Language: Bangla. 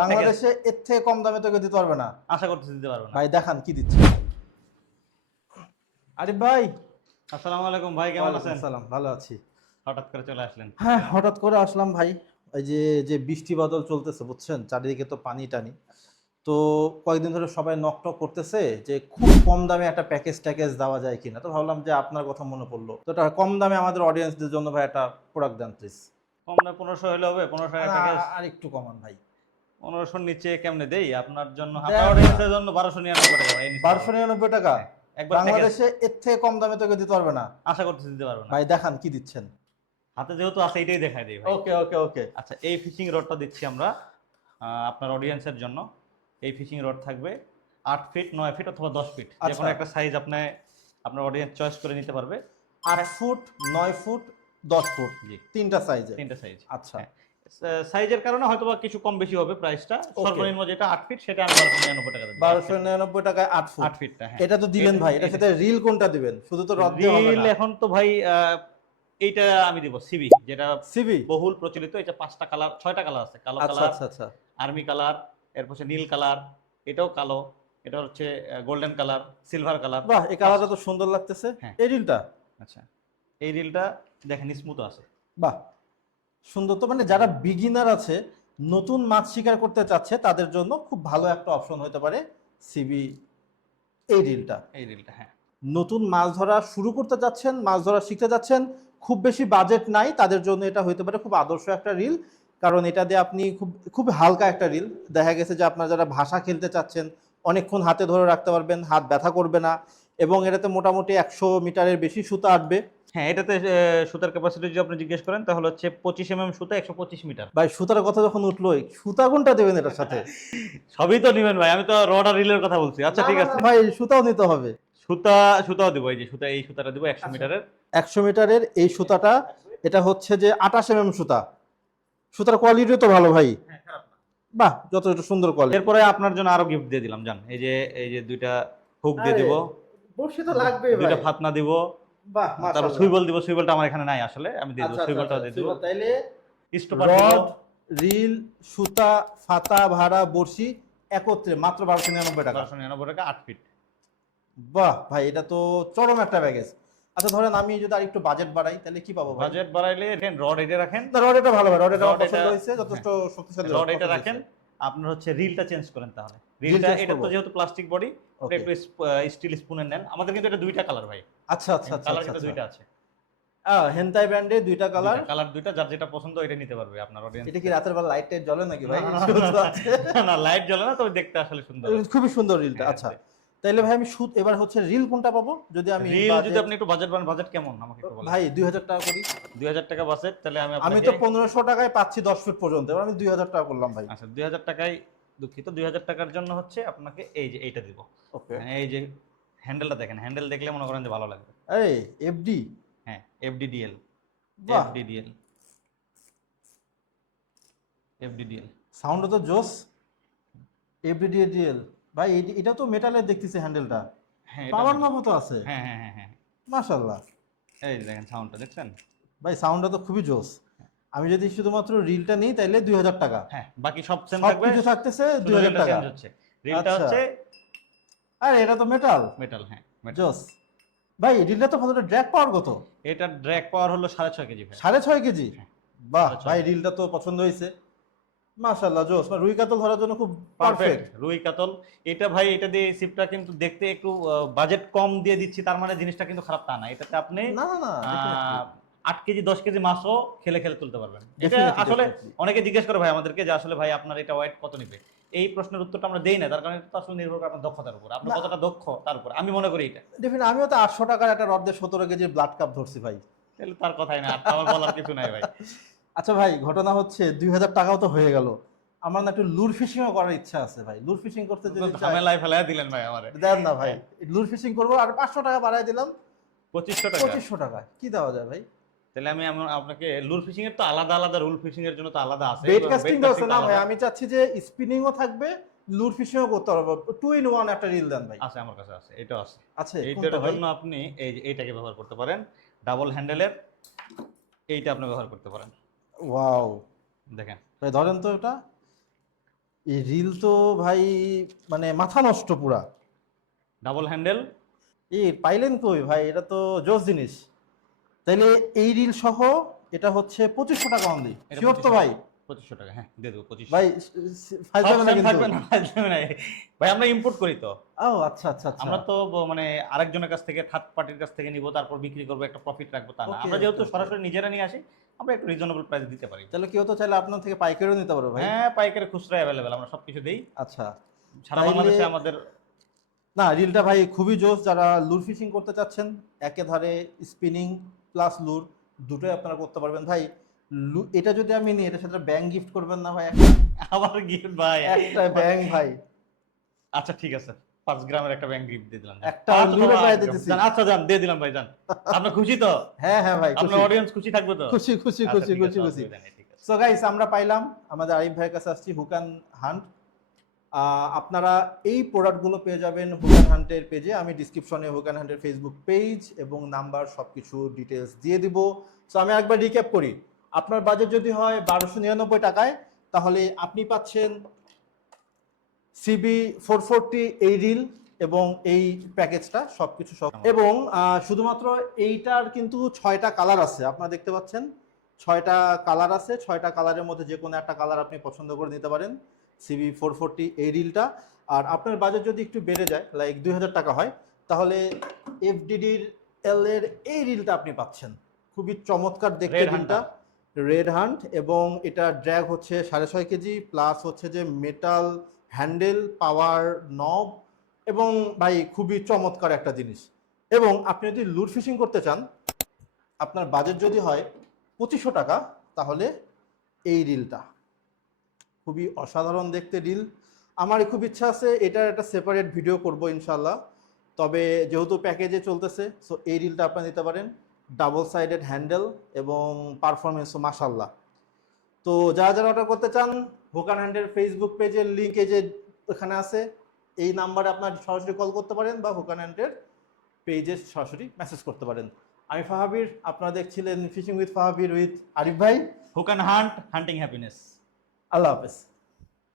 বাংলাদেশে এর থেকে কম দামে তো কেউ দিতে পারবে না। আশা করতেছি দিতে পারবো না। ভাই দেখান কি দিচ্ছে। আরিফ ভাই, আসসালামু আলাইকুম ভাই, কেমন ওয়ালাইকুম আছেন? আসসালাম, ভালো আছি। হঠাৎ করে চলে আসলেন। হ্যাঁ, হঠাৎ করে আসলাম ভাই। এই যে যে বৃষ্টি বাদল চলতেছে বুঝছেন, চারিদিকে তো পানি টানি। তো কয়েকদিন ধরে সবাই নকটক করতেছে যে খুব কম দামে একটা প্যাকেজ দেওয়া যায় কিনা। তো ভাবলাম যে আপনার কথা মনে পড়লো, তো এটা কম দামে আমাদের অডিয়েন্সদের জন্য ভাই একটা প্রোডাক্ট দেন প্লিজ। কম না 1500 হলে হবে? 1500 টাকা প্যাকেজ? আর একটু কমান ভাই। 1500 নিচে কেমনে দেই আপনার জন্য? দেন আপনার না। অডিয়েন্সের জন্য 1299 টাকা ভাই, নিতে পারবো। 1299 টাকা? হ্যাঁ, একবার প্যাকেজ। বাংলাদেশে এর থেকে কম দামে তো কেউ দিতে পারবে না। আশা করতেছি দিতে পারবো না। ভাই দেখান কি দিচ্ছেন। হাতে যেহেতু আছে এটাই দেখাই দিই ভাই। ওকে ওকে ওকে। আচ্ছা, এই ফিশিং রডটা দিচ্ছি আমরা আপনার অডিয়েন্সের জন্য। এই ফিশিং রড থাকবে 8 ফিট, 9 ফিট অথবা 10 ফিট, যে আচ্ছা। কোনো একটা সাইজ আপনার অডিয়েন্স চয়েস করে নিতে পারবে। 8 ফুট, 9 ফুট, 10 ফুট, জি, তিনটা সাইজে। তিনটা সাইজ। আচ্ছা। সাইজের কারণে হয়তো বা কিছু কম বেশি হবে প্রাইসটা। Okay. সর্বনিম্ন যেটা 8 ফিট সেটা আমি 1299 টাকা দেব। 1299 টাকায় 8 ফুট। 8 ফিটটা, হ্যাঁ। এটা তো দিলেন ভাই, এটার সাথে রিল কোনটা দিবেন? শুধু তো রড দিয়ে হবে রিল না। এখন তো ভাই এইটা আমি দিব সিবি, যেটা সিবি। বহুল প্রচলিত। এটা 5টা কালার, 6টা কালার আছে। কালো আচ্ছা কালার, আচ্ছা আচ্ছা। আর্মি কালার, এরপর হচ্ছে নীল কালার, এটাও কালো, এটা হচ্ছে গোল্ডেন কালার, সিলভার কালার। বাহ, এই কালারটা তো সুন্দর লাগতেছে। হ্যাঁ। এই রিলটা? আচ্ছা, এই রিলটা দেখেন স্মুথ আছে। বাহ, সুন্দর তো। মানে যারা বিগিনার আছে, নতুন মাছ শিকার করতে চাচ্ছে, তাদের জন্য খুব ভালো একটা অপশন হতে পারে সিবি এই রিলটা। এই রিলটা, হ্যাঁ। নতুন মাছ ধরা শুরু করতে যাচ্ছেন, মাছ ধরা শিখতে যাচ্ছেন, খুব বেশি বাজেট নাই, তাদের জন্য এটা হতে পারে খুব আদর্শ একটা রিল। কারণ এটা দিয়ে আপনি খুব খুব হালকা একটা রিল, দেখা গেছে যে আপনার যারা ভাষা খেলতে চাচ্ছেন অনেকক্ষণ হাতে ধরে রাখতে পারবেন, হাত ব্যথা করবে না, এবং এটাতে মোটামুটি 100 মিটারের বেশি সুতা আটবে। হ্যাঁ, এটাতে সুতার ক্যাপাসিটি যদি আপনি জিজ্ঞেস করেন তাহলে হচ্ছে 25 সুতা, 125 মিটার। ভাই সুতার কথা যখন উঠলোই, সুতা কোনটা দেবেন এটার সাথে? সবই তো নিবেন ভাই, আমি তো রড আর রিলের কথা বলছি। আচ্ছা ঠিক আছে, ভাই সুতাও নিতে হবে। সুতাও দেবো। এই যে এই সুতাটা দেবো 100 মিটারের। 100 মিটারের এই সুতাটা, এটা হচ্ছে যে 28 সুতা। সুতার কোয়ালিটি তো ভালো ভাই। বাহ, যথেষ্ট সুন্দর কোয়ালিটি। এরপরে আপনার জন্য আরো গিফট দিয়ে দিলাম, জান। এই যে দুইটা হুক দিয়ে দিব, বর্ষি তো লাগবেই ভাই। দুইটা ফাতনা দিব, বাহ, তারপর মাশাআল্লাহ। সুইবল দিব। সুইবলটা আমার এখানে নাই আসলে, আমি দিয়ে দেবো। আচ্ছা, সুইবলটাও আচ্ছা, দিয়ে দিব। তাইলে স্টপার দিব। রড, রিল, সুতা, ফাতা, ভাড়া, বর্ষি একত্রে মাত্র 1299 টাকা। 1299 টাকা, 8 ফিট। বাহ ভাই, এটা তো চরম একটা প্যাকেজ। আচ্ছা ধরেন আমি যদি আর একটু বাজেট বাড়াই তাহলে কি পাবো ভাই? বাজেট বাড়াইলে দেখেন রড এটা রাখেন। রড এটা ভালো ভাই, রড এটা আমার রড এটা, পছন্দ হয়েছে, যথেষ্ট শক্তিশালী রড এটা পছন্দ রাখেন। হয়েছে। আপনার হচ্ছে রিলটা চেঞ্জ করেন তাহলে। রিল রিলটা চেঞ্জ এটা তো করবো। যেহেতু প্লাস্টিক বডি, ওকে। একটু স্টিল স্পুনের নেন। আমাদের কিন্তু এটা দুইটা কালার ভাই। আচ্ছা আচ্ছা আচ্ছা কালার আচ্ছা কিন্তু দুইটা আছে। হেনতাই ব্র্যান্ডে দুইটা কালার। কালার দুইটা, যার যেটা পছন্দ এটা নিতে পারবে আপনার অডিয়েন্স। এটা কি রাতের বেলা লাইট টাইট জ্বলে নাকি ভাই? না, লাইট জ্বলে না, তবে দেখতে আসলে সুন্দর। খুবই সুন্দর রিলটা। হ্যাঁ, আচ্ছা তাইলে ভাই আমি সুদ এবার হচ্ছে রিল কোনটা পাবো যদি আমি রিল যদি budget- আপনি একটু বাজেট বান, বাজেট কেমন আমাকে একটু বলেন। ভাই 2000 টাকা করি। 2000 টাকা বাজেট, তাহলে আমি আমি আপনাকে তো 1500 টাকায় পাচ্ছি 10 ফিট পর্যন্ত, এবার আমি 2000 টাকা করলাম ভাই। আচ্ছা 2000 টাকায়, দুঃখিত, 2000 টাকার জন্য হচ্ছে আপনাকে এই যে এইটা দিব। ওকে। এই যে হ্যান্ডেলটা দেখেন, হ্যান্ডেল দেখলে মনে করেন যে ভালো লাগবে। এই এফডি। হ্যাঁ, এফডিডিএল। বাহ, এফডিডিএল, এফডিডিএল। সাউন্ড তো জোস। এফডিডিএল ভাই, এটা তো মেটালের দেখতেছি হ্যান্ডেলটা। হ্যাঁ, পাওয়ার মাপও তো আছে। হ্যাঁ হ্যাঁ হ্যাঁ হ্যাঁ। মাশাআল্লাহ। এই যে দেখেন সাউন্ডটা দেখছেন ভাই সাউন্ডটা তো খুবই জোস। আমি যদি শুধুমাত্র রিলটা নিই তাহলে 2000 টাকা। হ্যাঁ, বাকি সব সেম সব থাকবে, কিছু থাকতেছে শুধু 2000 রিলটা টাকা। চেঞ্জ হচ্ছে। রিলটা আচ্ছা। হচ্ছে আর এটা তো মেটাল। মেটাল। হ্যাঁ, মেটাল। জোস। ভাই রিলটা তো ভালো, ড্র্যাগ পাওয়ার কত? এটা ড্র্যাগ পাওয়ার হলো 6.5 কেজি ভাই। 6.5 কেজি। হ্যাঁ। বাহ 6.5 ভাই, রিলটা তো পছন্দ হয়েছে। মাশাআল্লাহ জোস। মানে রুই কাতল ধরার জন্য খুব পারফেক্ট পারফেক্ট। রুই কাতল। এটা ভাই, এটা দিয়ে সিপটা কিন্তু দেখতে একটু বাজেট কম দিয়ে দিচ্ছি, তার মানে জিনিসটা কিন্তু খারাপ তা না। এটাতে আপনি না না না, 8 কেজি 10 কেজি মাছও খেলে খেলে তুলতে পারবেন। এটা Definitely, আসলে definitely. অনেকে জিজ্ঞেস করে ভাই আমাদেরকে যে আসলে ভাই আপনার এটা ওয়েট কত নিবে। এই প্রশ্নের উত্তরটা আমরা দেই না, তার কারণ এটা তো আসলে নির্ভর করে আপনার দক্ষতার উপর, আপনি না। কতটা দক্ষ তার উপর। আমি মনে করি এটা। ডেফিনেটলি, আমিও তো 800 টাকার একটা রড দিয়ে 17 কেজির ব্লাড কাপ ধরছি ভাই। তাহলে তার কথাই না, আর তো আমার বলার কিছু নাই ভাই। আচ্ছা ভাই, ঘটনা হচ্ছে 2000 টাকাও তো হয়ে গেল, আমার না একটু লুর ফিশিংও করার ইচ্ছা আছে ভাই। লুর ফিশিং করতে যদি চাই, ঝামেলায় ফেলায় দিলেন ভাই আমারে। দেন না ভাই। লুর ফিশিং করবো, আর 500 টাকা বাড়ায় দিলাম, 2500 টাকা। 2500 টাকা কি দেওয়া যায় ভাই? তাহলে আমি আপনাকে লুর ফিশিং এর তো আলাদা আলাদা, রুল ফিশিং এর জন্য তো আলাদা আছে। বেট এবং কাস্টিং bait আছে casting না তো ভাই, আলাদা। আমি চাচ্ছি যে স্পিনিংও থাকবে, লুর ফিশিংও করতে পারবো। 2 in 1 একটা রিল দেন ভাই। আছে আমার কাছে, আছে, এটাও আছে। আছে এইটার কোনটা ভাই? জন্য আপনি এই যে এইটাকে ব্যবহার করতে পারেন, ডাবল হ্যান্ডেলের। এইটা আপনি ব্যবহার করতে পারেন। ওয়াও দেখেন ভাই, ধরেন তো এটা। এই রিল তো ভাই মানে মাথা নষ্ট পুরা। Double handle. পাইলেন কই ভাই, এটা তো জোস জিনিস। তাইলে এই রিল সহ এটা হচ্ছে 2500 টাকা অনলি, এটা শিওর তো 2500 ভাই? 2500 টাকা, হ্যাঁ দিয়ে দেবো 2500। ভাই ফাইল যাবে না কিন্তু। থাকবে না, ফাজলামি নাই। ভাই আমরা ইম্পোর্ট করি তো। ও আচ্ছা আচ্ছা আচ্ছা। আমরা তো মানে আরেকজনের কাছ থেকে, থার্ড পার্টির কাছ থেকে নিব, তারপর বিক্রি করবো, একটা প্রফিট রাখবো তা না। Okay, আমরা যেহেতু okay, okay. সরাসরি নিজেরা নিয়ে আসি, আমরা একটু রিজনেবল প্রাইস দিতে পারি। তাহলে কেউ তো চাইলে আপনার থেকে পাইকারিও নিতে পারো ভাই। হ্যাঁ, পাইকারি খুচরা অ্যাভেলেবেল, আমরা সবকিছু দেই আচ্ছা, সারা তাইলে- বাংলাদেশে আমাদের। না রিলটা ভাই খুবই জোস। যারা লুর ফিশিং করতে চাচ্ছেন, একে ধারে স্পিনিং প্লাস লুর দুটোই আপনারা করতে পারবেন ভাই। এটা যদি আমি নিই, এটার সাথে ব্যাং গিফট করবেন না ভাই? আমার গিফট ভাই, একটা ব্যাং ভাই। আচ্ছা ঠিক আছে, 5 গ্রামের একটা ব্যাংক গিফট দিয়ে দিলাম। একটা লুরে প্রায় দিতেছি। আচ্ছা যান, দিয়ে দিলাম ভাই, যান। আপনার খুশি তো? হ্যাঁ হ্যাঁ ভাই, আপনার অডিয়েন্স খুশি থাকবে তো? খুশি খুশি আচ্ছা, খুশি ঠিক আছে, খুশি খুশি। অসুবিধা নেই, ঠিক আছে। সো গাইস, আমরা পাইলাম আমাদের আরিফ ভাইয়ের কাছে আসছি, হুক অ্যান্ড হান্ট। আপনারা এই প্রোডাক্টগুলো পেয়ে যাবেন হুক অ্যান্ড হান্টের পেজে। আমি ডিসক্রিপশনে হুক অ্যান্ড হান্টের ফেসবুক পেজ এবং নাম্বার সব কিছু ডিটেলস দিয়ে দিব। সো আমি একবার রিক্যাপ করি। আপনার বাজেট যদি হয় 1299 টাকায়, তাহলে আপনি পাচ্ছেন সিবি 440 এই রিল এবং এই প্যাকেজটা সবকিছু সব। এবং শুধুমাত্র এইটার কিন্তু 6টা কালার আছে, আপনারা দেখতে পাচ্ছেন 6টা কালার আছে। 6টা কালারের মধ্যে যে কোনো একটা কালার আপনি পছন্দ করে নিতে পারেন সিবি 440 এই রিলটা। আর আপনার বাজেট যদি একটু বেড়ে যায়, লাইক 2000 টাকা হয়, তাহলে এফডিডির এল এর এই রিলটা আপনি পাচ্ছেন। খুবই চমৎকার দেখতে Red রিলটা, রেড হান্ট। এবং এটা ড্র্যাগ হচ্ছে 6.5 কেজি, প্লাস হচ্ছে যে মেটাল হ্যান্ডেল, পাওয়ার নব, এবং ভাই খুবই চমৎকার একটা জিনিস। এবং আপনি যদি লুর ফিশিং করতে চান, আপনার বাজেট যদি হয় 2500 টাকা, তাহলে এই রিলটা খুবই অসাধারণ দেখতে রিল। আমার খুব ইচ্ছা আছে এটার একটা সেপারেট ভিডিও করব ইনশাল্লাহ। তবে যেহেতু প্যাকেজে চলতেছে, সো এই রিলটা আপনারা নিতে পারেন। ডাবল সাইডেড হ্যান্ডেল এবং পারফরমেন্সও মাশাল্লাহ। তো যারা যারা অর্ডার করতে চান, হুক অ্যান্ড হান্টের ফেসবুক পেজের লিঙ্কে যে ওখানে আছে, এই নাম্বারে আপনার সরাসরি কল করতে পারেন বা হুক অ্যান্ড হান্টের পেজে সরাসরি মেসেজ করতে পারেন। আমি ফাহাবির, আপনারা দেখছিলেন fishing with Fahabir with Arif ভাই। Hook and hunt, hunting happiness. আল্লাহ হাফেজ।